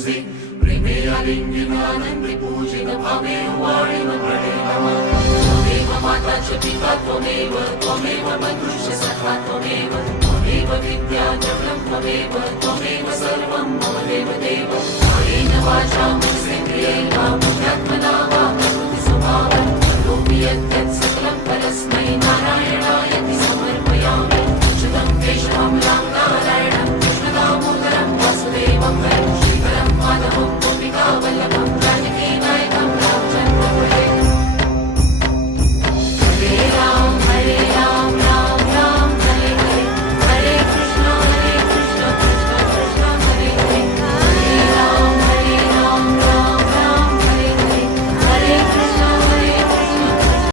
तुझे प्रेमे आलिंगिनानंदी पूजित भावे वाळीव प्रणेम त्वमेव माता च पिता त्वमेव त्वमेव बन्धुश्च सखा त्वमेव त्वमेव विद्या च ब्रह्ममेव त्वमेव सर्वं मम देवदेव कायेन वाचा मनसेन्द्रियैर्वा बुद्ध्यात्मना वा प्रकृतिस्वभावात् करोमि यत् यत् सकलं